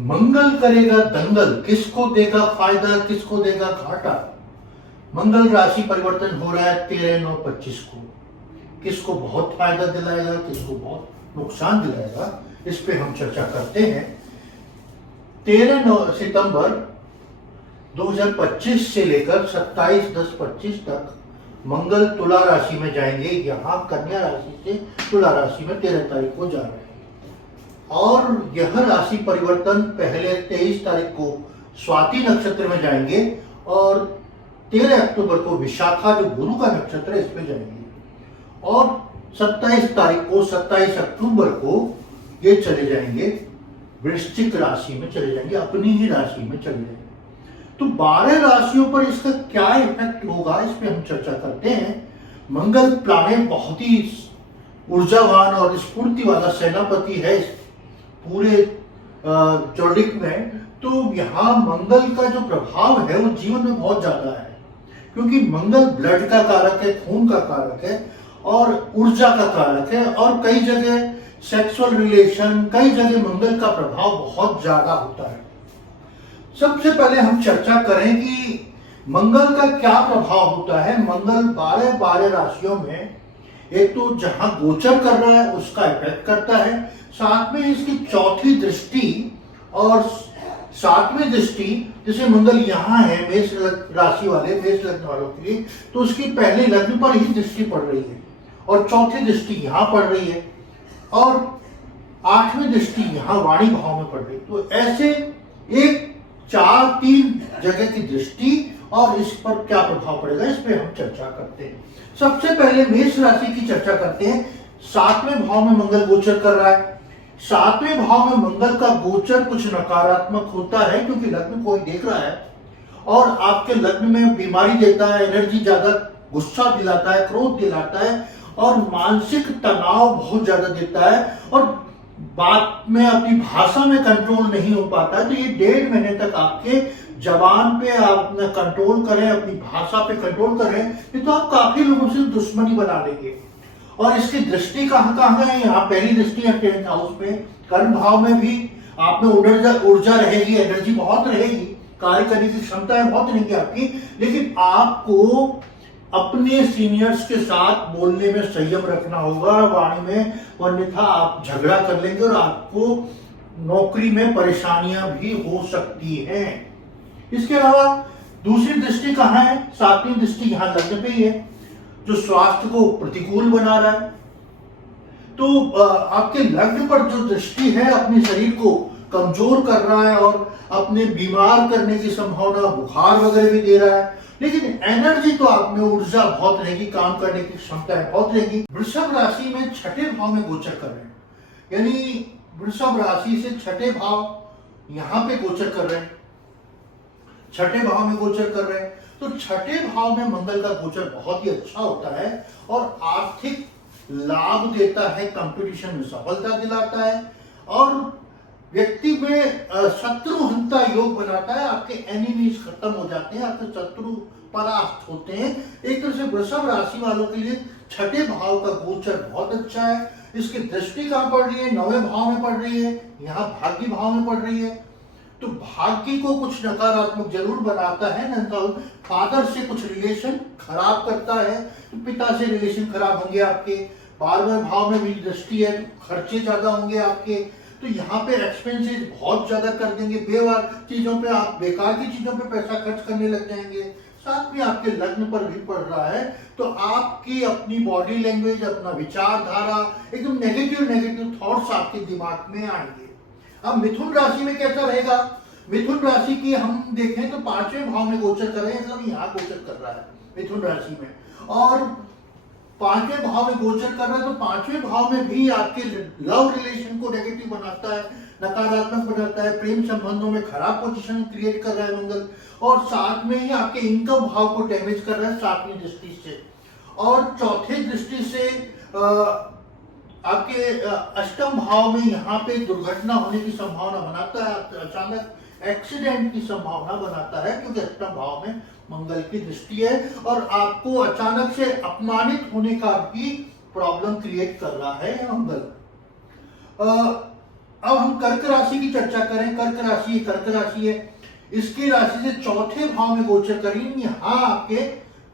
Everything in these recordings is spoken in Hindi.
मंगल करेगा दंगल, किसको देगा फायदा किसको देगा घाटा। मंगल राशि परिवर्तन हो रहा है 13/9/25 को। किसको बहुत फायदा दिलाएगा, किसको बहुत नुकसान दिलाएगा, इस पे हम चर्चा करते हैं। 13 सितंबर 2025 से लेकर 27/10/25 तक मंगल तुला राशि में जाएंगे। यहां कन्या राशि से तुला राशि में 13 तारीख को जा रहे हैं और यह राशि परिवर्तन पहले 23 तारीख को स्वाति नक्षत्र में जाएंगे और 13 अक्टूबर को विशाखा जो गुरु का नक्षत्र है इसमें जाएंगे और 27 तारीख को 27 अक्टूबर को ये चले जाएंगे वृश्चिक राशि में चले जाएंगे, अपनी ही राशि में चले जाएंगे। तो 12 राशियों पर इसका क्या इफेक्ट होगा इस पे हम चर्चा करते हैं। मंगल प्लानेट बहुत ही ऊर्जावान और स्फूर्ति वाला सेनापति है पूरे चौडिक में। तो यहाँ मंगल का जो प्रभाव है वो जीवन में बहुत ज्यादा है, क्योंकि मंगल ब्लड का कारक है, खून का कारक है और ऊर्जा का कारक है और कई जगह सेक्सुअल रिलेशन, कई जगह मंगल का प्रभाव बहुत ज्यादा होता है। सबसे पहले हम चर्चा करें कि मंगल का क्या प्रभाव होता है। मंगल 12 राशियों में एक तो जहां गोचर कर रहा है उसका इफेक्ट करता है, साथ में इसकी चौथी दृष्टि और 7वीं दृष्टि, जैसे मंगल यहाँ है मेष राशि वाले, मेष लग्न वालों के लिए, तो उसकी पहले लग्न पर ही दृष्टि पड़ रही है और चौथी दृष्टि यहाँ पड़ रही है और 8वीं दृष्टि यहाँ वाणी भाव में पड़ रही है। तो ऐसे 3 जगह की दृष्टि और इस पर क्या प्रभाव पड़ेगा इस पे हम चर्चा करते हैं। सबसे पहले मेष राशि की चर्चा करते हैं। 7वें भाव में मंगल गोचर कर रहा है। 7वें भाव में मंगल का गोचर कुछ नकारात्मक होता है क्योंकि लग्न कोई देख रहा है और आपके लग्न में बीमारी देता है, एनर्जी ज्यादा, गुस्सा दिलाता है, क्रोध दिलाता है और मानसिक तनाव बहुत ज्यादा देता है और बात में अपनी भाषा में कंट्रोल नहीं हो पाता है। तो ये 1.5 महीने तक आपके जबान पे आप कंट्रोल करें, अपनी भाषा पे कंट्रोल करें, नहीं तो आप काफी लोगों से दुश्मनी बना लेंगे। और इसकी दृष्टि कहाँ है, यहाँ पहली दृष्टि है 10th हाउस पे, कर्म भाव में भी आप में ऊर्जा रहेगी, एनर्जी बहुत रहेगी, कार्य करने की क्षमताएं बहुत रहेंगी आपकी, लेकिन आपको अपने सीनियर्स के साथ बोलने में संयम रखना होगा वाणी में, अन्यथा आप झगड़ा कर लेंगे और आपको नौकरी में परेशानियां भी हो सकती हैं। इसके अलावा दूसरी दृष्टि कहाँ है, 7वीं दृष्टि यहाँ लग्न पे ही है जो स्वास्थ्य को प्रतिकूल बना रहा है। तो आपके लग्न पर जो दृष्टि है अपने शरीर को कमजोर कर रहा है और अपने बीमार करने की संभावना, बुखार वगैरह भी दे रहा है, लेकिन एनर्जी तो आप में, ऊर्जा बहुत रहेगी, काम करने की क्षमता बहुत रहेगी। वृषभ राशि में 6ठे भाव में गोचर कर रहे हैं, यानी वृषभ राशि से 6ठे भाव यहाँ पे गोचर कर रहे हैं, 6ठे भाव में गोचर कर रहे हैं। तो 6ठे भाव में मंगल का गोचर बहुत ही अच्छा होता है और आर्थिक लाभ देता है, कंपटीशन में सफलता दिलाता है और व्यक्ति में शत्रुहंता योग बनाता है। आपके एनिमीज खत्म हो जाते हैं, आपके शत्रु परास्त होते हैं। एक तरह से वृषभ राशि वालों के लिए 6ठे भाव का गोचर बहुत अच्छा है। इसकी दृष्टि कहाँ पड़ रही है, 9वें भाव में पड़ रही है, यहाँ भाग्य भाव में पड़ रही है। तो भाग्य को कुछ नकारात्मक जरूर बनाता है, फादर से कुछ रिलेशन खराब करता है, तो पिता से रिलेशन खराब होंगे आपके। 12वें भाव में भी दृष्टि है, खर्चे ज्यादा होंगे आपके, तो यहाँ पे एक्सपेंसेस बहुत ज्यादा कर देंगे, बेकार चीजों पे, आप बेकार की चीजों पे पैसा खर्च करने लग जाएंगे। साथ में आपके लग्न पर भी पड़ रहा है, तो आपकी अपनी बॉडी लैंग्वेज, अपना विचारधारा, एकदम नेगेटिव थॉट्स आपके दिमाग में आएंगे। अब मिथुन राशि में कैसा रहेगा, मिथुन राशि की हम देखें तो 5वें भाव में गोचर कर रहे हैं, मतलब यहाँ गोचर कर रहा है मिथुन राशि में और 5वें भाव में गोचर कर रहा है। तो 5वें भाव में भी आपके लव रिलेशन को नेगेटिव बनाता है, नकारात्मक बनाता है, प्रेम संबंधों में खराब पोजीशन क्रिएट कर रहा है मंगल और साथ में ही आपके इनकम भाव को डैमेज कर रहा है 7वीं दृष्टि से और चौथे दृष्टि से आपके अष्टम भाव में यहाँ पे दुर्घटना होने की संभावना बनाता है, अचानक एक्सीडेंट की संभावना बनाता है क्योंकि अष्टम भाव में मंगल की दृष्टि है और आपको अचानक से अपमानित होने का भी प्रॉब्लम क्रिएट कर रहा है मंगल। अब हम कर्क राशि की चर्चा करें। कर्क राशि है, इसकी राशि से चौथे भाव में गोचर करें, यहाँ आपके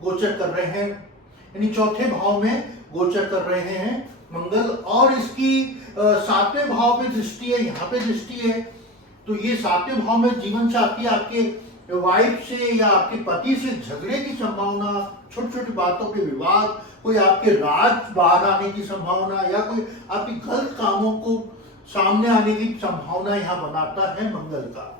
गोचर कर रहे हैं, यानी चौथे भाव में गोचर कर रहे हैं मंगल, और इसकी सातवें भाव पे दृष्टि है, यहाँ पे दृष्टि है। तो ये सातवें भाव में जीवन साथी आपके वाइफ से या आपके पति से झगड़े की संभावना, छोटी छोटी बातों पे विवाद, कोई आपके राज बाहर आने की संभावना, या कोई आपके गलत कामों को सामने आने की संभावना यहाँ बनाता है मंगल का।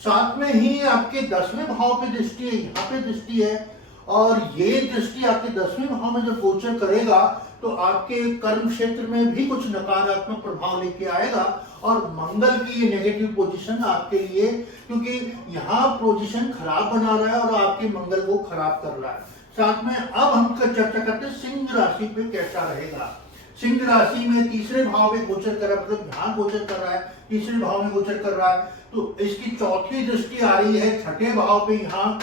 साथ में ही आपके 10वें भाव पे दृष्टि है, यहाँ पे दृष्टि है, और ये दृष्टि आपके 10वें भाव में जब गोचर करेगा तो आपके कर्म क्षेत्र में भी कुछ नकारात्मक प्रभाव लेके आएगा, और मंगल की ये नेगेटिव पोजीशन आपके लिए, क्योंकि यहाँ पोजीशन खराब बना रहा है और आपके मंगल को खराब कर रहा है। साथ में अब हम चर्चा करते हैं सिंह राशि पे कैसा रहेगा। सिंह राशि में तीसरे भाव में गोचर कर रहा है, मतलब यहाँ गोचर कर रहा है, तीसरे भाव में गोचर कर रहा है, तो इसकी चौथी दृष्टि आ रही है छठे भाव पे। यहाँ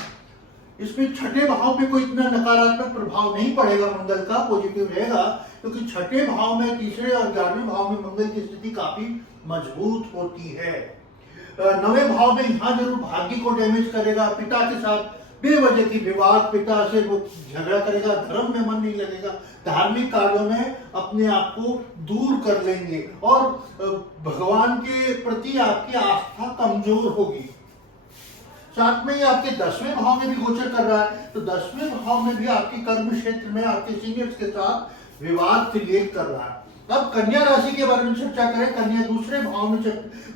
इसमें छठे भाव पे कोई इतना नकारात्मक प्रभाव नहीं पड़ेगा मंगल का, पॉजिटिव रहेगा, क्योंकि छठे भाव में, तीसरे और 11वें भाव में मंगल की स्थिति काफी मजबूत होती है। 9वें भाव में यहाँ जरूर भाग्य को डैमेज करेगा, पिता के साथ बेवजह की विवाद, पिता से वो झगड़ा करेगा, धर्म में मन नहीं लगेगा, धार्मिक कार्यों में अपने आप को दूर कर लेंगे, और भगवान के प्रति आपकी आस्था कमजोर होगी। साथ में ही आपके 10वें भाव में भी गोचर कर रहा है, तो 10वें भाव में भी आपके कर्म क्षेत्र में आपके सीनियर्स के साथ विवाद क्रिएट कर रहा है। अब कन्या राशि के बारे में चर्चा करें। कन्या दूसरे भाव में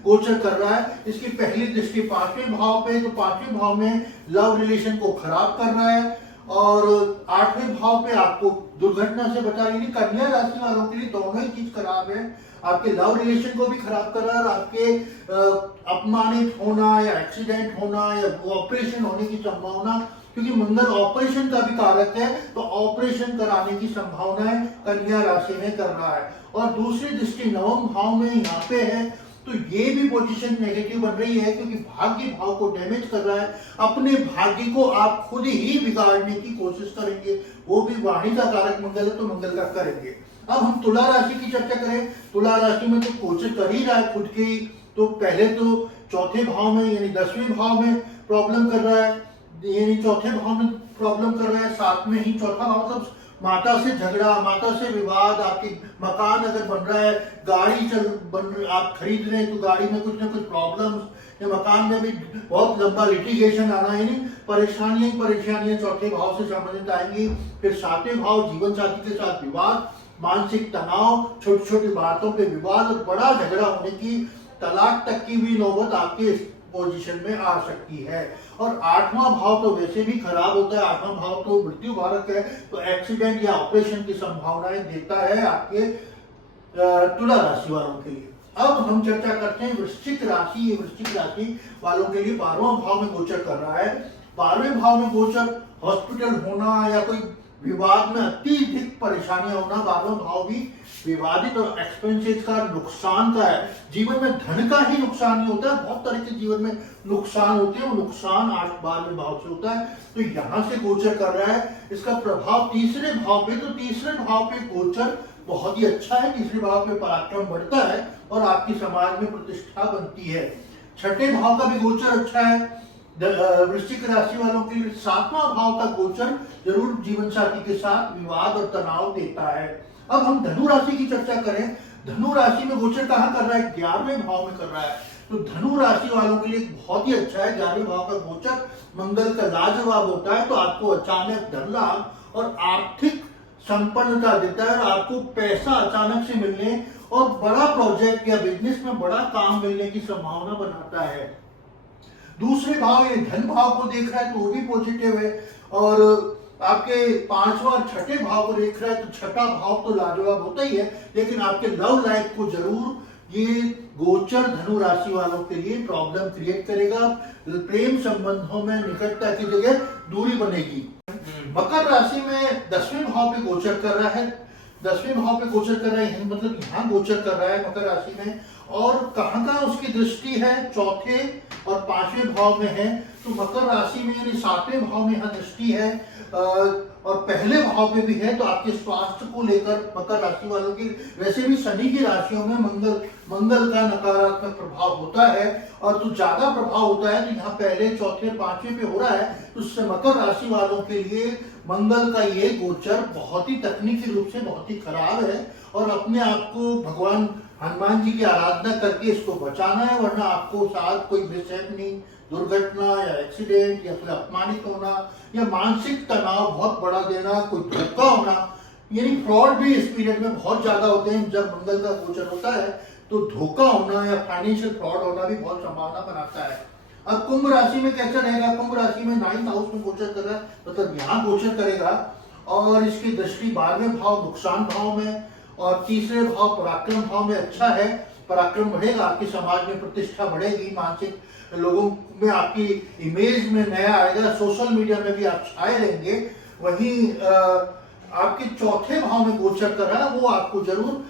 गोचर कर रहा है, इसकी पहली दृष्टि 5वें भाव पे, तो 5वें भाव में लव रिलेशन को खराब कर रहा है, और 8वें भाव पे आपको दुर्घटना से बचा रही है। कन्या राशि वालों के लिए दोनों ही चीज खराब है, आपके लव रिलेशन को भी खराब कर रहा है, और आपके अपमानित होना या एक्सीडेंट होना या ऑपरेशन होने की संभावना, क्योंकि मंगल ऑपरेशन का भी कारक है, तो ऑपरेशन कराने की संभावनाएं कन्या राशि में कर रहा है। और दूसरी दृष्टि 9वें भाव में यहाँ पे है, तो ये भी पोजीशन नेगेटिव बन रही है, क्योंकि भाग्य भाव को डैमेज कर रहा है। अपने भाग्य को आप खुद ही बिगाड़ने की कोशिश करेंगे, वो भी वाणी का कारक मंगल है, तो मंगल का करेंगे। अब हम तुला राशि की चर्चा करें। तुला राशि में तो गोचर कर ही रहा है खुद के ही, तो पहले तो चौथे भाव में यानी 10वें भाव में प्रॉब्लम कर रहा है, यानी चौथे भाव में प्रॉब्लम कर रहा है। साथ में ही चौथा भाव मतलब माता से झगड़ा, माता से विवाद, आपकी मकान अगर बन रहा है, गाड़ी आप खरीद रहे हैं तो गाड़ी में कुछ ना कुछ प्रॉब्लम्स, या मकान में भी बहुत लंबा लिटिगेशन आना, यानी परेशानियां चौथे भाव से संबंधित आएंगी। फिर 7वें भाव जीवन साथी के साथ विवाद, मानसिक तनाव, छोटी छोटी बातों पे विवाद और बड़ा झगड़ा होने की, तलाक तक की भी नौबत आपके पोजीशन में आ सकती है। और 8वां भाव तो वैसे भी खराब होता है, 8वां भाव तो मृत्यु कारक है, तो एक्सीडेंट या ऑपरेशन की संभावनाएं देता है आपके तुला राशि वालों के लिए। अब हम चर्चा करते हैं वृश्चिक राशि। वृश्चिक राशि वालों के लिए 12वां भाव में गोचर कर रहा है। 12वें भाव में गोचर हॉस्पिटल होना या कोई विवाद में अत्यधिक परेशानियां होना, 12वां भाव भी विवादित और एक्सपेंसेस का, नुकसान का है। जीवन में धन का ही नुकसान नहीं होता है, बहुत तरह के जीवन में नुकसान होते हैं, वो नुकसान 8-12वें भाव से होता है, तो यहाँ से गोचर कर रहा है। इसका प्रभाव तीसरे भाव पे, तो तीसरे भाव पे गोचर बहुत ही अच्छा है, तीसरे भाव पे पराक्रम बढ़ता है और आपकी समाज में प्रतिष्ठा बनती है। छठे भाव का भी गोचर अच्छा है वृश्चिक राशि वालों के लिए। 7वां भाव का गोचर जरूर जीवन साथी के साथ विवाद और तनाव देता है। अब हम धनु राशि की चर्चा करें। धनु राशि में गोचर कहाँ कर रहा है? 11वें भाव में कर रहा है, तो धनु राशि वालों के लिए बहुत ही अच्छा है। 11वें भाव का गोचर मंगल का लाजवाब होता है, तो आपको अचानक धन लाभ और आर्थिक संपन्नता देता है, और आपको पैसा अचानक से मिलने और बड़ा प्रोजेक्ट या बिजनेस में बड़ा काम मिलने की संभावना बनाता है। दूसरे भाव ये धन भाव को देख रहा है, तो वो भी पॉजिटिव है, और आपके 5वां और छठे भाव को देख रहा है, तो छठा भाव तो लाजवाब होता ही है, लेकिन आपके लव लाइफ को जरूर ये गोचर धनु राशि वालों के लिए प्रॉब्लम क्रिएट करेगा। प्रेम संबंधों में निकटता की जगह दूरी बनेगी। मकर राशि में 10वें भाव पे गोचर कर रहा है, 10वें भाव पे गोचर कर रहा है, मतलब यहाँ गोचर कर रहा है मकर राशि में। और कहाँ उसकी दृष्टि है? चौथे और 5वें भाव में है, तो मकर राशि में यानी 7वें भाव में यहाँ दृष्टि है और पहले भाव में भी है, तो आपके स्वास्थ्य को लेकर मकर राशि वालों की, वैसे भी शनि की राशियों में मंगल का नकारात्मक प्रभाव होता है और तो ज्यादा प्रभाव होता है, तो यहाँ पहले चौथे 5वें पे हो रहा है, तो उससे मकर राशि वालों के लिए मंगल का ये गोचर बहुत ही तकनीकी रूप से बहुत ही खराब है और अपने आप को भगवान हनुमान जी की आराधना करके इसको बचाना है, वरना आपको साथ कोई मिसहैपनिंग, दुर्घटना या एक्सीडेंट या फिर अपमानित होना या मानसिक तनाव बहुत बड़ा देना, कोई धोखा होना, यानी फ्रॉड भी इस पीरियड में बहुत ज्यादा होते हैं। जब मंगल का गोचर होता है तो धोखा होना या फाइनेंशियल फ्रॉड होना भी बहुत संभावना बनाता है। अब कुंभ राशि में कैसा रहेगा? कुंभ राशि में 9th हाउस में गोचर कर रहा है, मतलब यहाँ गोचर करेगा और इसकी दृष्टि 12वें भाव नुकसान भाव में और तीसरे भाव पराक्रम भाव में अच्छा है। पराक्रम बढ़ेगा, आपके समाज में प्रतिष्ठा बढ़ेगी, मानसिक लोगों में आपकी इमेज में नया आएगा, सोशल मीडिया में भी आप छाए रहेंगे। वहीं आपके चौथे भाव में गोचर कर रहा है, वो आपको जरूर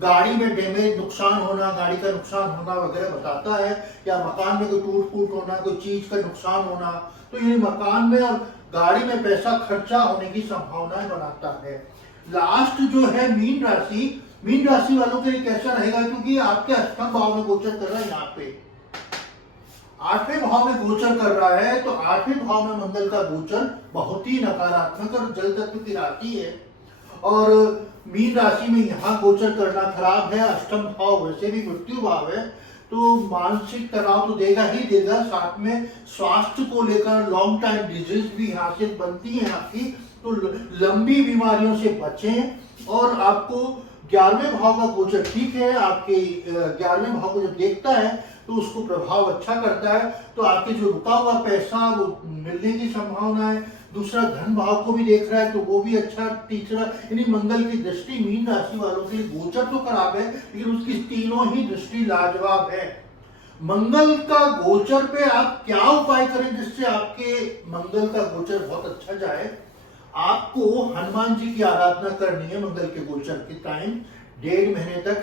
गाड़ी में डैमेज, नुकसान होना, गाड़ी का नुकसान होना वगैरह बताता है, या मकान में कोई टूट फूट होना, कोई चीज का नुकसान होना, तो ये मकान में और गाड़ी में पैसा खर्चा होने की संभावनाएं बनाता है। लास्ट जो है मीन राशि वालों के लिए कैसा रहेगा? क्योंकि आपके 8वें भाव में गोचर कर रहा है, यहाँ पे 8वें भाव में गोचर कर रहा है, तो 8वें भाव में मंगल का गोचर बहुत ही नकारात्मक और जल तत्व की राशि है और मीन राशि में यहाँ गोचर करना खराब है। 8वां भाव वैसे भी मृत्यु भाव है, तो मानसिक तनाव तो देगा ही देगा, साथ में स्वास्थ्य को लेकर लॉन्ग टाइम डिजीज भी यहाँ से बनती है आपकी, तो लंबी बीमारियों से बचें। और आपको 11वें भाव का गोचर ठीक है, आपके 11वें भाव को जब देखता है तो उसको प्रभाव अच्छा करता है, तो आपके जो रुका हुआ पैसा वो मिलने की संभावना है। दूसरा धन भाव को भी देख रहा है, तो वो भी अच्छा। तीसरा यानी मंगल की दृष्टि मीन राशि वालों के लिए गोचर तो खराब है, लेकिन उसकी तीनों ही दृष्टि लाजवाब है। मंगल का गोचर पे आप क्या उपाय करें जिससे आपके मंगल का गोचर बहुत अच्छा जाए? आपको हनुमान जी की आराधना करनी है मंगल के गोचर के टाइम, 1.5 महीने तक,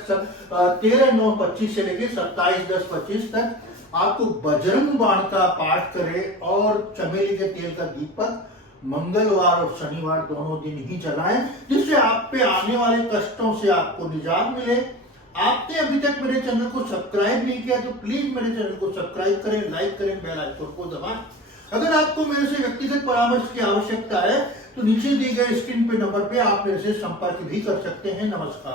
13/9/25 से लेके 27/10/25 तक आपको बजरंग बाण का पाठ करें और चमेली के तेल का दीपक मंगलवार और शनिवार दोनों दिन ही जलाएं, जिससे आप पे आने वाले कष्टों से आपको निजात मिले। आपने अभी तक मेरे चैनल को सब्सक्राइब नहीं किया तो प्लीज मेरे चैनल को सब्सक्राइब करें, लाइक करें, बेल आइकन को दबाएं। अगर आपको मेरे से व्यक्तिगत परामर्श की आवश्यकता है तो नीचे दिए गए स्क्रीन पे नंबर पे आप मेरे से संपर्क भी कर सकते हैं। नमस्कार।